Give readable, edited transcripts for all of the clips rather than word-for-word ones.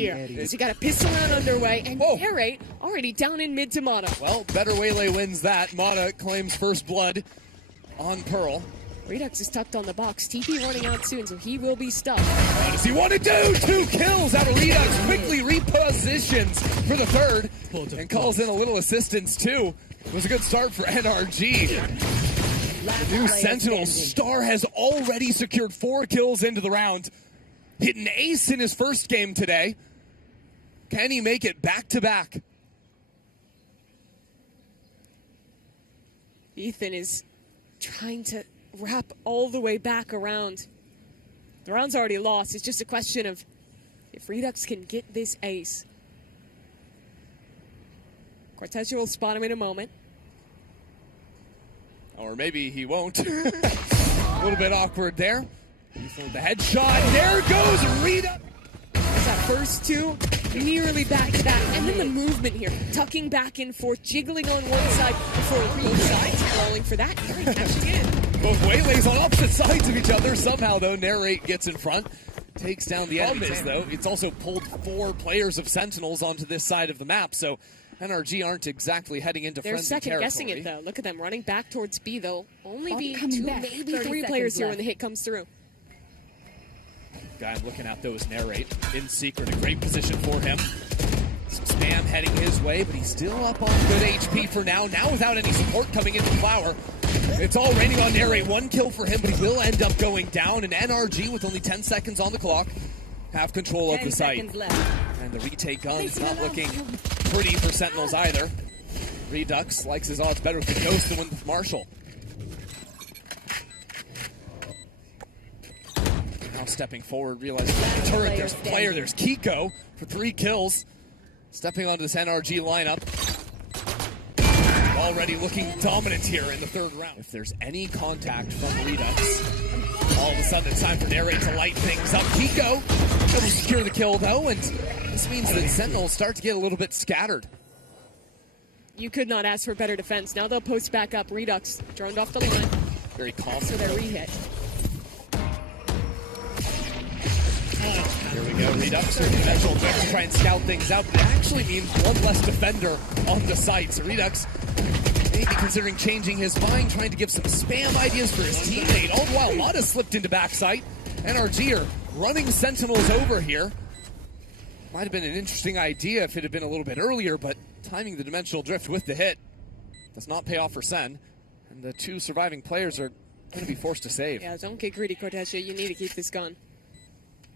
here. So you got a pistol round underway, and NRRRATE already down in mid to Mada. Well, better Waylay wins that. Mada claims first blood on Pearl. Reduxx is tucked on the box. TP running out soon, so he will be stuck. What does he want to do? 2 kills out of Reduxx. Quickly repositions for the third and calls in a little assistance too. It was a good start for NRG. The new Sentinels star has already secured 4 kills into the round. Hit an ace in his first game today. Can he make it back-to-back? Ethan is trying to wrap all the way back around. The round's already lost. It's just a question of if Reduxx can get this ace. Cortezia will spot him in a moment. Or maybe he won't. A little bit awkward there. The headshot. There goes Reduxx. There's that first 2, nearly back to back. And then the movement here, tucking back and forth, jiggling on one side before both sides falling for that. NRRRATE catching in. Both Waylays on opposite sides of each other. Somehow, though, NRRRATE gets in front. Takes down the enemy. Problem is, though, it's also pulled 4 players of Sentinels onto this side of the map. So NRG aren't exactly heading into friendly territory. They're second-guessing it, though. Look at them running back towards B. They'll only be 2, maybe 3 players here when the hit comes through. Guy I'm looking at, though, is NRRRATE. In secret, a great position for him. Some spam heading his way, but he's still up on good HP for now. Now without any support coming into Flower. It's all raining on NRRRATE. 1 kill for him, but he will end up going down. And NRG, with only 10 seconds on the clock, have control of the site. And the retake gun is not looking pretty for Sentinels either. Reduxx likes his odds better with the Ghost than with Marshall. Now stepping forward, realizing the turret, there's a player, there's Keiko for 3 kills. Stepping onto this NRG lineup. Already looking dominant here in the 3rd round. If there's any contact from Reduxx, all of a sudden it's time for NRRRATE to light things up. Keiko able to secure the kill, though, and this means that Sentinels start to get a little bit scattered. You could not ask for better defense. Now they'll post back up. Reduxx droned off the line. Very confident. For their re-hit. Here we go, Reduxx conventional to try and scout things out, but it actually means 1 less defender on the site. So Reduxx maybe considering changing his mind, trying to give some spam ideas for his teammate. All the while, Mada slipped into backside. NRG are running Sentinels over here. Might have been an interesting idea if it had been a little bit earlier, but timing the dimensional drift with the hit does not pay off for Sen. And the 2 surviving players are going to be forced to save. Yeah, don't get greedy, Cortezia. You need to keep this gun.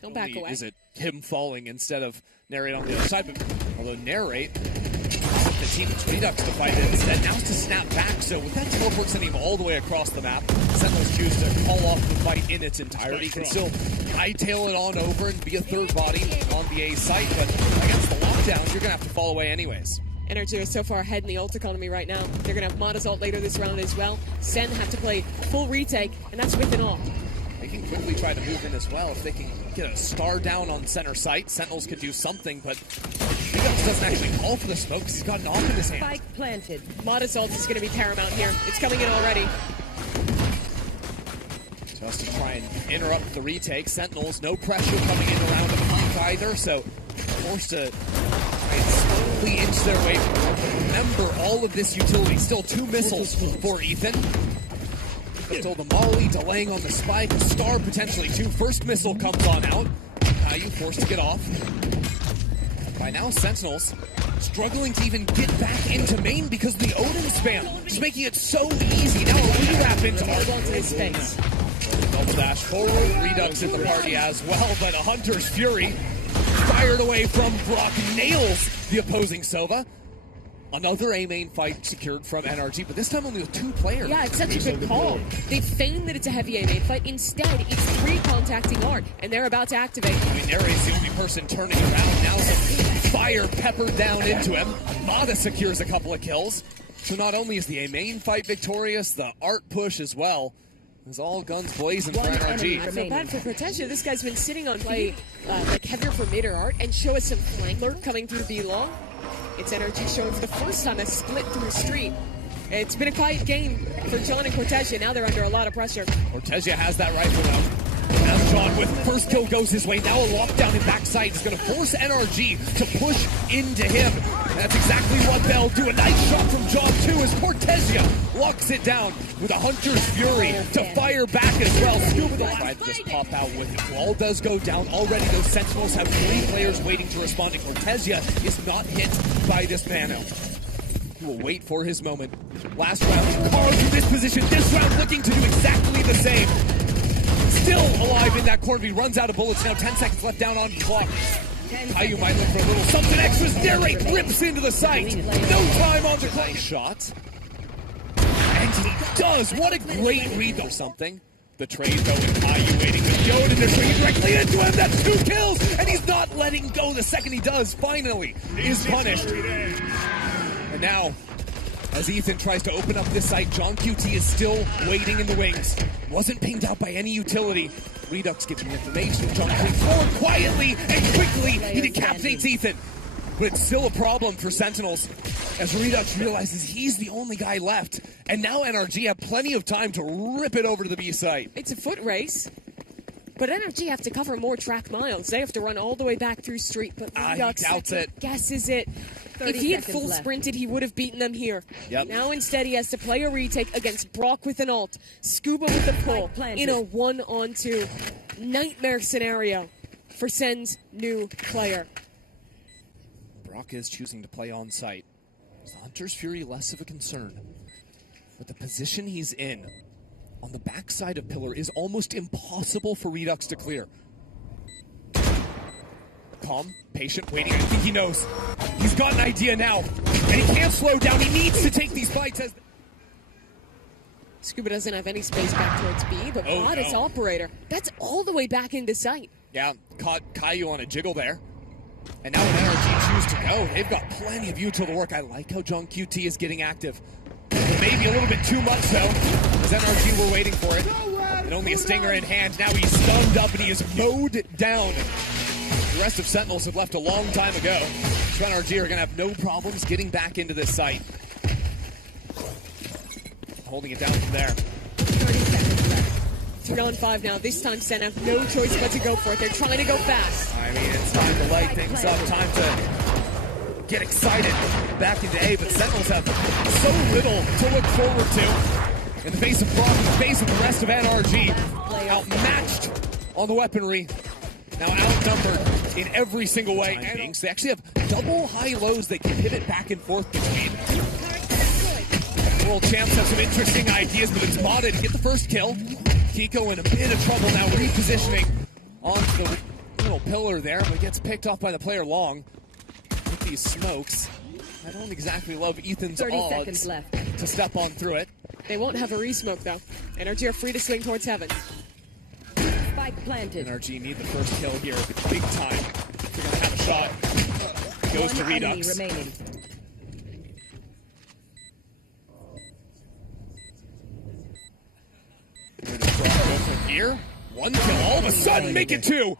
Don't back away. Is it him falling instead of NRRRATE on the other side? But although NRRRATE, the team Reduxx to fight it instead. Now it's to snap back. So with that teleport sending him all the way across the map, Sentinels choose to call off the fight in its entirety. He can still hightail it on over and be a 3rd body on the A site. But against the lockdowns, you're going to have to fall away anyways. NRG is so far ahead in the ult economy right now. They're going to have Mada's ult later this round as well. Sen have to play full retake, and that's with an ult. They can quickly try to move in as well. If they can get a star down on center site, Sentinels could do something, but Reduxx doesn't actually call for the smoke because he's got an AWP in his hand. Spike planted. Mada's ult is going to be paramount here. It's coming in already. Just to try and interrupt the retake. Sentinels, no pressure coming in around the flank either, so forced to try and slowly inch their way. Remember, all of this utility, still 2 missiles for Ethan. Still the molly, delaying on the spike, a star potentially 2. First missile comes on out. You forced to get off. By now, Sentinels struggling to even get back into main because of the Odin spam. Just making it so easy. Now a re-wrap into his face. Double dash forward, Reduxx in the party as well, but a Hunter's Fury fired away from brawk nails the opposing Sova. Another A main fight secured from NRG, but this time only with 2 players. Yeah, it's such a good call. They feign that it's a heavy A main fight. Instead, it's 3 contacting hard, and they're about to activate. I mean, NRG's the only person turning around. Now some fire peppered down into him. Mada secures a couple of kills. So not only is the A main fight victorious, the art push as well. It's all guns blazing for NRG. I feel bad for Cortezia. This guy's been sitting on play like heavier for mid or art and show us some flank lurk coming through B long. It's NRG showing for the first time a split through street. It's been a quiet game for John and Cortezia. Now they're under a lot of pressure. Cortezia has that rifle though. Has John with first kill goes his way. Now a lockdown in backside is going to force NRG to push into him. That's exactly what they'll do. A nice shot from John too as Cortezia locks it down with a Hunter's Fury to fire back as well. Skuba tried to just pop out with it. Wall does go down already. Those Sentinels have 3 players waiting to respond, and Cortezia is not hit by this Mano. He will wait for his moment. Last round, Carl from this position. This round looking to do exactly the same. Still alive in that corner. He runs out of bullets now. 10 seconds left down on the clock. Caillou might look for a little something extra. N4RRATE rips into the sight. No time on the clock. Shot. And he does. What a great read though. Something. The trade though with Caillou waiting with Yoda, and they're swinging directly into him. That's 2 kills. And he's not letting go. The second he does, finally, is punished. And now, as Ethan tries to open up this site, johnqt is still waiting in the wings. Wasn't pinged out by any utility. Reduxx giving information. johnqt forward quietly and quickly. He decapitates Ethan. But it's still a problem for Sentinels as Reduxx realizes he's the only guy left. And now NRG have plenty of time to rip it over to the B site. It's a foot race. But NRG have to cover more track miles. They have to run all the way back through street. But Reduxx guesses it. If he had full sprinted, he would have beaten them here. Yep. Now instead he has to play a retake against brawk with an ult, Skuba with the pull, in a 1-on-2 nightmare scenario for SEN's new player. brawk is choosing to play on site. Is the Hunter's Fury less of a concern? But the position he's in on the backside of Pillar is almost impossible for Reduxx to clear. Calm, patient, waiting. I think he knows. He's got an idea now. And he can't slow down. He needs to take these fights as... Skuba doesn't have any space back towards B, but Mada's operator. That's all the way back into sight. Yeah, caught Caillou on a jiggle there. And now when NRG choose to go, they've got plenty of util to work. I like how johnqt is getting active. Maybe a little bit too much, though, as NRG were waiting for it. And only a stinger in hand. Now he's stunned up and he is mowed down. The rest of Sentinels have left a long time ago. So NRG are going to have no problems getting back into this site. Holding it down from there. 30 seconds left. 3-on-5 now. This time SEN have no choice but to go for it. They're trying to go fast. I mean, it's time to light things up. Time to get excited back into A. But Sentinels have so little to look forward to. In the face of brawk, in the face of the rest of NRG. Outmatched on the weaponry. Now outnumbered in every single way. And they actually have double high-lows they can pivot back and forth between. World champs have some interesting ideas, but it's Mada to get the first kill. Keiko in a bit of trouble now, repositioning onto the little pillar there, but gets picked off by the player long with these smokes. I don't exactly love Ethan's odds to step on through it. They won't have a re-smoke, though. NRG are free to swing towards heaven. Spike planted. NRG need the first kill here, big time. They're going to have a shot. Goes to Reduxx. From here, 1 kill, all of a sudden make it 2.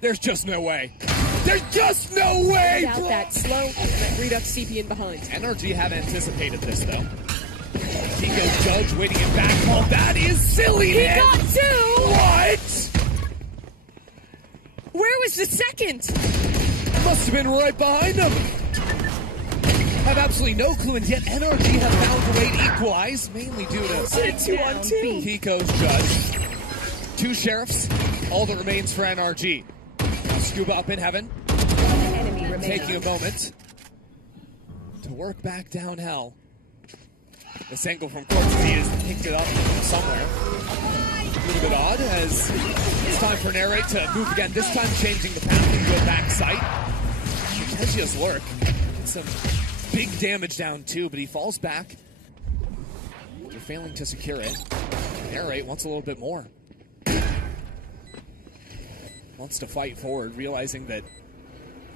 There's just no way. There's just no way, Without bro. that slow, let Reduxx CP in behind. NRG have anticipated this, though. Keiko's judge waiting in back call. That is silly, He man. got 2! What? Where was the second? Must have been right behind him. Have absolutely no clue, and yet NRG have found a way to equalize, mainly due to 2-on-2. Keiko's judge. 2 sheriffs, all that remains for NRG. Now Skuba up in heaven, taking a moment to work back down hell. This angle from cortezia has picked it up somewhere. A little bit odd as it's time for N4RRATE to move again, this time changing the path into a back sight. Cortezia's lurk. Some big damage down too, but he falls back. They're failing to secure it. N4RRATE wants a little bit more. Wants to fight forward, realizing that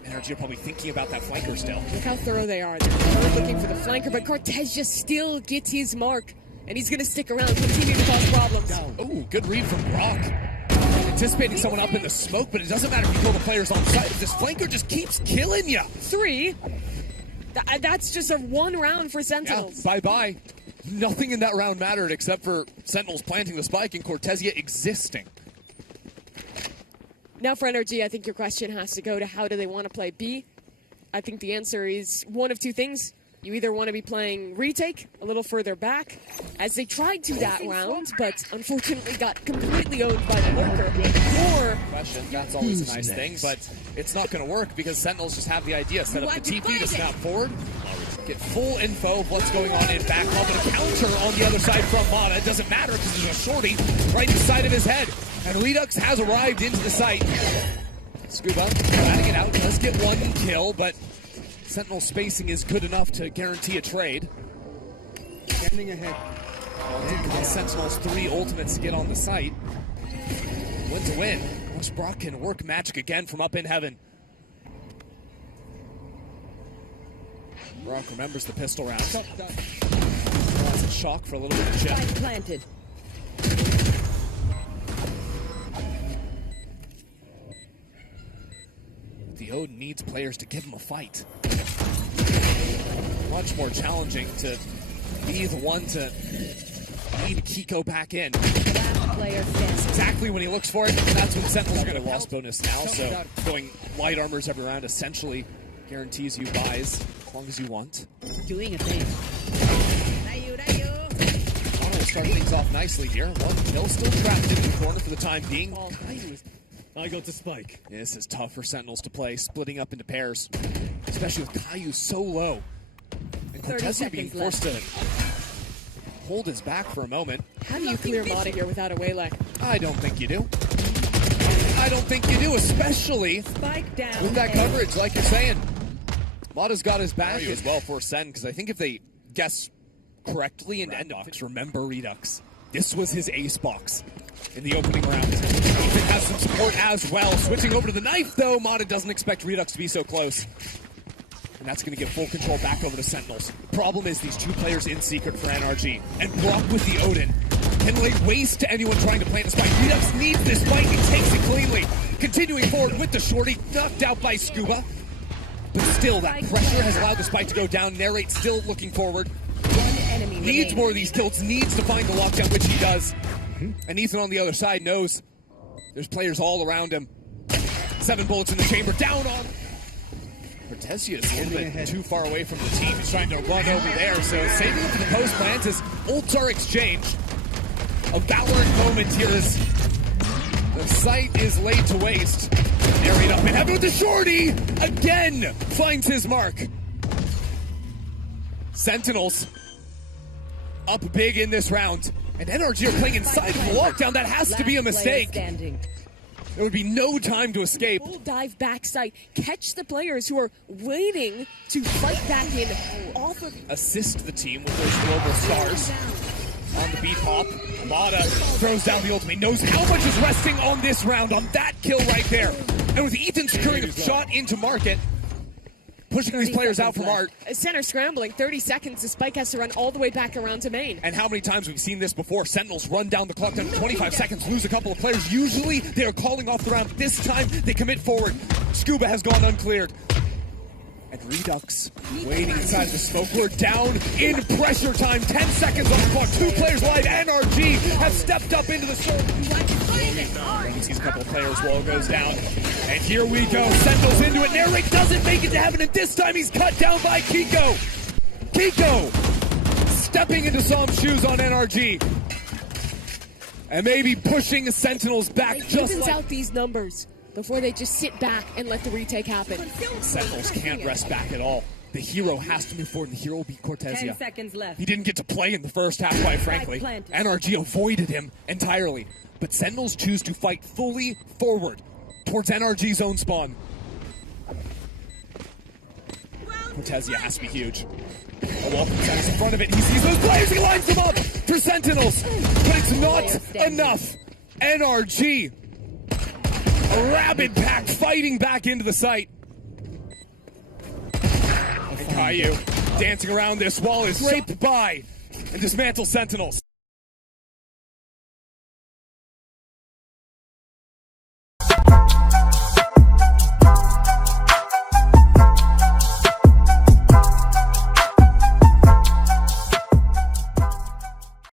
NRG are probably thinking about that flanker still. Look how thorough they are. They're looking for the flanker, but Cortezia still gets his mark. And he's going to stick around, continue to cause problems. Oh, good read from brawk. Anticipating someone up in the smoke, but it doesn't matter if you kill the players on site. This flanker just keeps killing you. 3? That's just a 1 round for Sentinels. Yeah, bye-bye. Nothing in that round mattered except for Sentinels planting the spike and Cortezia existing. Now for NRG, I think your question has to go to how do they want to play B. I think the answer is one of two things. You either want to be playing retake a little further back, as they tried to that round, but unfortunately got completely owned by the lurker, or... That's always a nice thing, but it's not going to work because Sentinels just have the idea. Set up the TP to snap forward, get full info of what's going on in back, but a counter on the other side from Mada. It doesn't matter because there's a shorty right inside of his head, and Reduxx has arrived into the site. Skuba batting it out, does get one kill, but Sentinel spacing is good enough to guarantee a trade. Standing ahead. Sentinels 3 ultimates to get on the site. Win to win. Watch brawk can work magic again from up in heaven. brawk remembers the pistol round. That's a shock for a little bit of chip. Spike planted. The Odin needs players to give him a fight. Much more challenging to be the one to lead Keiko back in. Last player standing. Exactly when he looks for it, and that's when Sentinels are going to lost bonus now. So going light armors every round essentially guarantees you buys as long as you want. Doing a thing. Connor will start things off nicely here. One kill, still trapped in the corner for the time being. I got the spike. This is tough for Sentinels to play, splitting up into pairs, especially with Caillou so low. And cortezia being forced to hold his back for a moment. How do you clear Mada here without a waylay? I don't think you do. I don't think you do, especially Spike down. with that coverage, like you're saying. Mada's got his back as well for Sen, because I think if they guess correctly in Reduxx, remember Reduxx, this was his ace box in the opening round. Ethan has some support as well. Switching over to the knife, though, Mada doesn't expect Reduxx to be so close. And that's going to give full control back over to Sentinels. The problem is these two players in secret for NRG. And brawk with the Odin can lay waste to anyone trying to plant a spike. Reduxx needs this spike. He takes it cleanly. Continuing forward with the shorty. Knocked out by Skuba. But still, that pressure has allowed the spike to go down. Narrate still looking forward. One enemy Needs more of these kills. Needs to find the lockdown, which he does. And Ethan on the other side knows there's players all around him. 7 bullets in the chamber. Down on... cortezia is a little bit too far away from the team. He's trying to run over there, so saving him for the post plant as ults are exchanged. A Valorant moment here as the site is laid to waste. Narrate up in heaven with the shorty! Again finds his mark. Sentinels up big in this round. And NRG are playing inside of the lockdown. That has to be a mistake. There would be no time to escape. Full dive backside, catch the players who are waiting to fight back in off of... Assist the team with those global stars. On the beat hop, Mada throws down the ultimate. Knows how much is resting on this round, on that kill right there. And with Ethan securing a shot into market, pushing these players out from art. Center scrambling, 30 seconds, the spike has to run all the way back around to main. And how many times we've seen this before? Sentinels run down the clock down to 25 seconds, lose a couple of players. Usually they are calling off the round. This time they commit forward. Skuba has gone uncleared. And Reduxx waiting inside of the smoke. We're down in pressure time. 10 seconds on the clock. 2 players live. NRG has stepped up into the circle. He sees a couple of players. Wall goes down. And here we go. Sentinels into it. Narrate doesn't make it to heaven. And this time he's cut down by Keiko. Keiko stepping into some shoes on NRG. And maybe pushing Sentinels back just Evens like... out these numbers before they just sit back and let the retake happen. Sentinels can't rest back at all. The hero has to move forward, and the hero will be cortezia. 10 seconds left. He didn't get to play in the first half, quite frankly. NRG avoided him entirely. But Sentinels choose to fight fully forward towards NRG's own spawn. Cortezia has to be huge. A wall is in front of it. He sees those players. He lines them up for Sentinels. But it's not enough. NRG, a rabid pack fighting back into the site. And Caillou dancing around this wall is raped by and dismantles Sentinels.